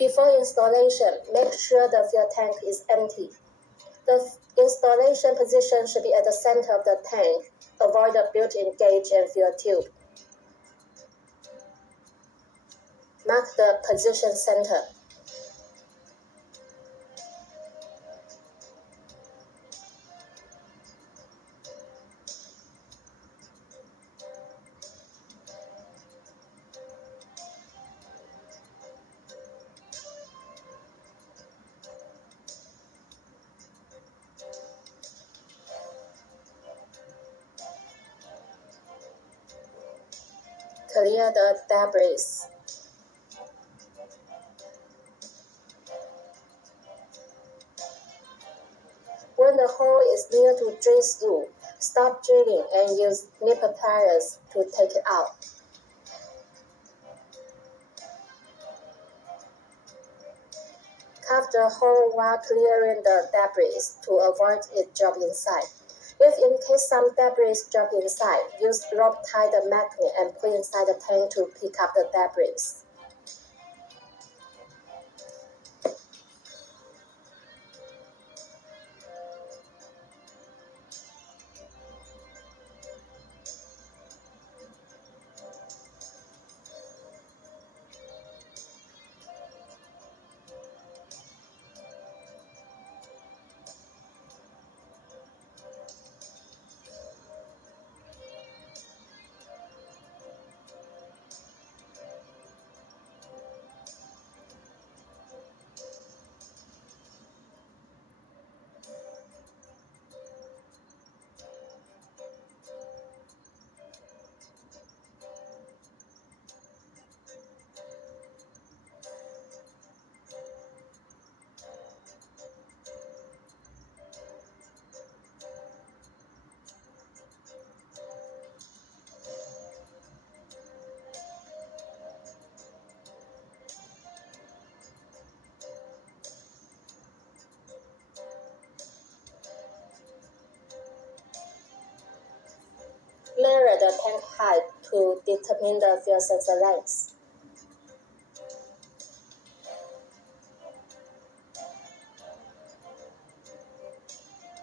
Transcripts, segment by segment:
Before installation, make sure the fuel tank is empty. The installation position should be at the center of the tank. Avoid the built-in gauge and fuel tube. Mark the position center. Clear the debris. When the hole is near to drill through, stop drilling and use nipper pliers to take it out. Carve the hole while clearing the debris to avoid it dropping inside. If in case some debris drop inside, use rope tie the magnet and put inside the tank to pick up the debris. Measure the tank height to determine the fuel sensor length.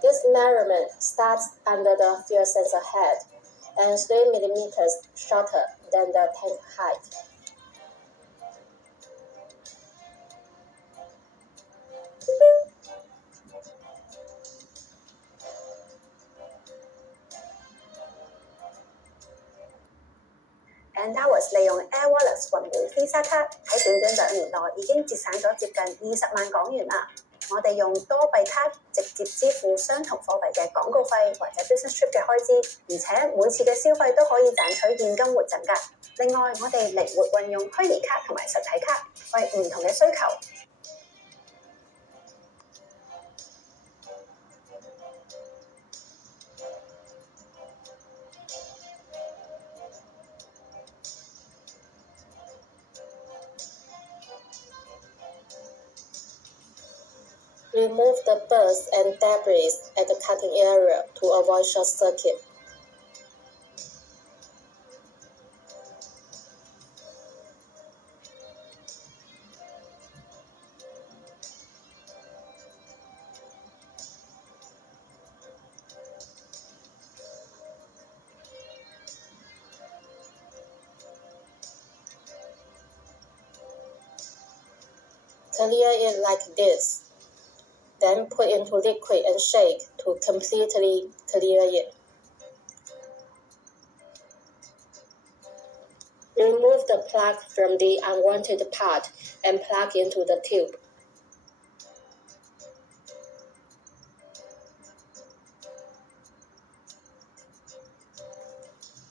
This measurement starts under the fuel sensor head and 3 mm shorter than the tank height. And that was 利用 Air Wallet 雲回 Visa 卡喺短短2年內已經節省咗接近20萬港元啦。我哋用多幣卡直接支付相同貨幣嘅廣告費或者 business trip 嘅開支，而且每次嘅消費都可以賺取現金活贈㗎。另外，我哋靈活運用虛擬卡同埋實體卡，為唔同嘅需求。Remove the burrs and debris at the cutting area to avoid short circuit. Clear it like this. Then put into liquid and shake to completely clear it. Remove the plug from the unwanted part and plug into the tube.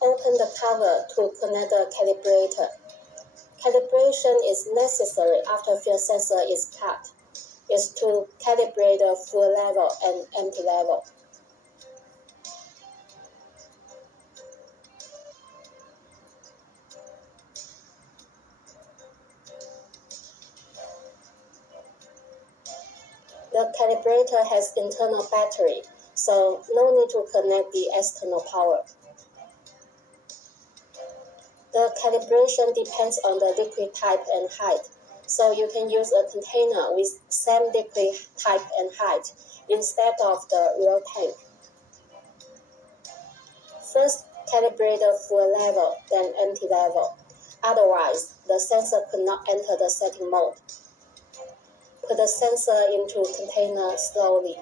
Open the cover to connect the calibrator. Calibration is necessary after fuel sensor is cut. Is to calibrate the full level and empty level. The calibrator has internal battery, so no need to connect the external power. The calibration depends on the liquid type and height. So you can use a container with same liquid type and height instead of the real tank. First, calibrate the fuel level, then empty level. Otherwise, the sensor could not enter the setting mode. Put the sensor into container slowly.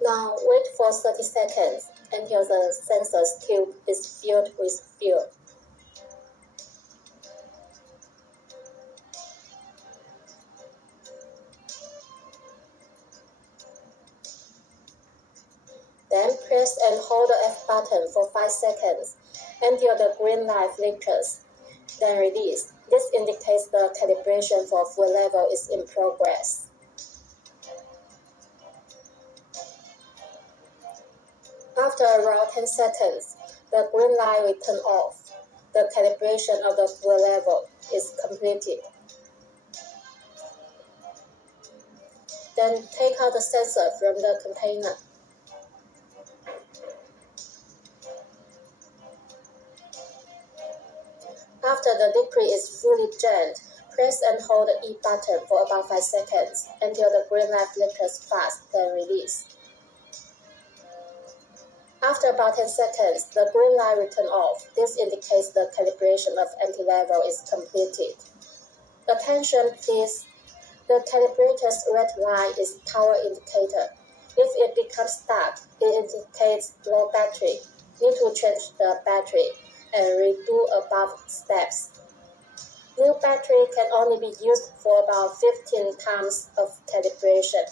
Now wait for 30 seconds until the sensor's tube is filled with fuel. Then press and hold the F button for 5 seconds until the green light flickers. Then release. This indicates the calibration for fuel level is in progress. After around 10 seconds, the green light will turn off. The calibration of the fuel level is completed. Then take out the sensor from the container. After the liquid is fully drained, press and hold the E button for about 5 seconds until the green light flickers fast, then release. After about 10 seconds, the green light will turn off. This indicates the calibration of empty level is completed. Attention please. The calibrator's red line is power indicator. If it becomes stuck, it indicates low battery. Need to change the battery and redo above steps. New battery can only be used for about 15 times of calibration.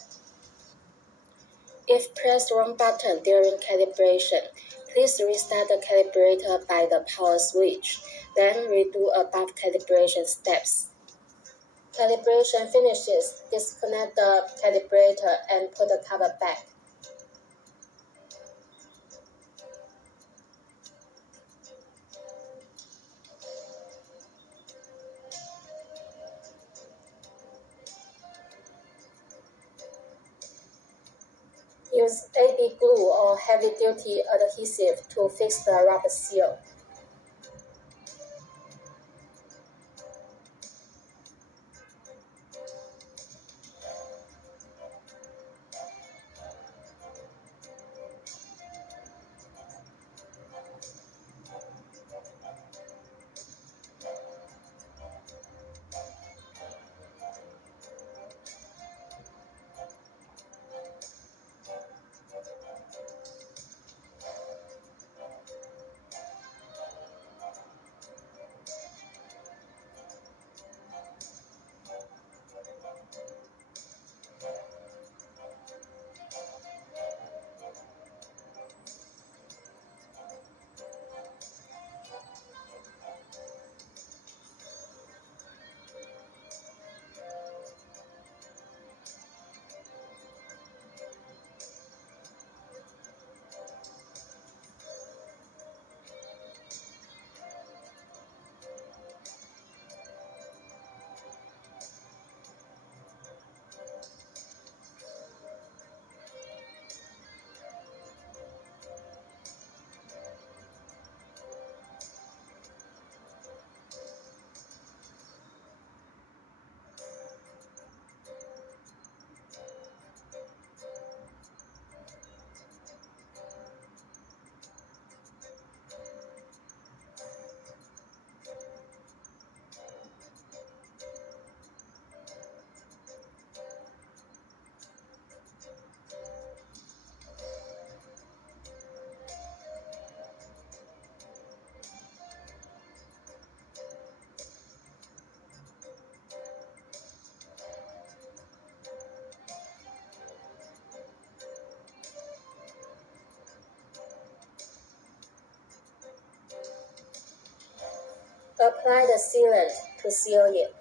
If pressed wrong button during calibration, please restart the calibrator by the power switch, then redo above calibration steps. Calibration finishes, disconnect the calibrator and put the cover back. Use AB glue or heavy-duty adhesive to fix the rubber seal. Apply the sealant to seal it.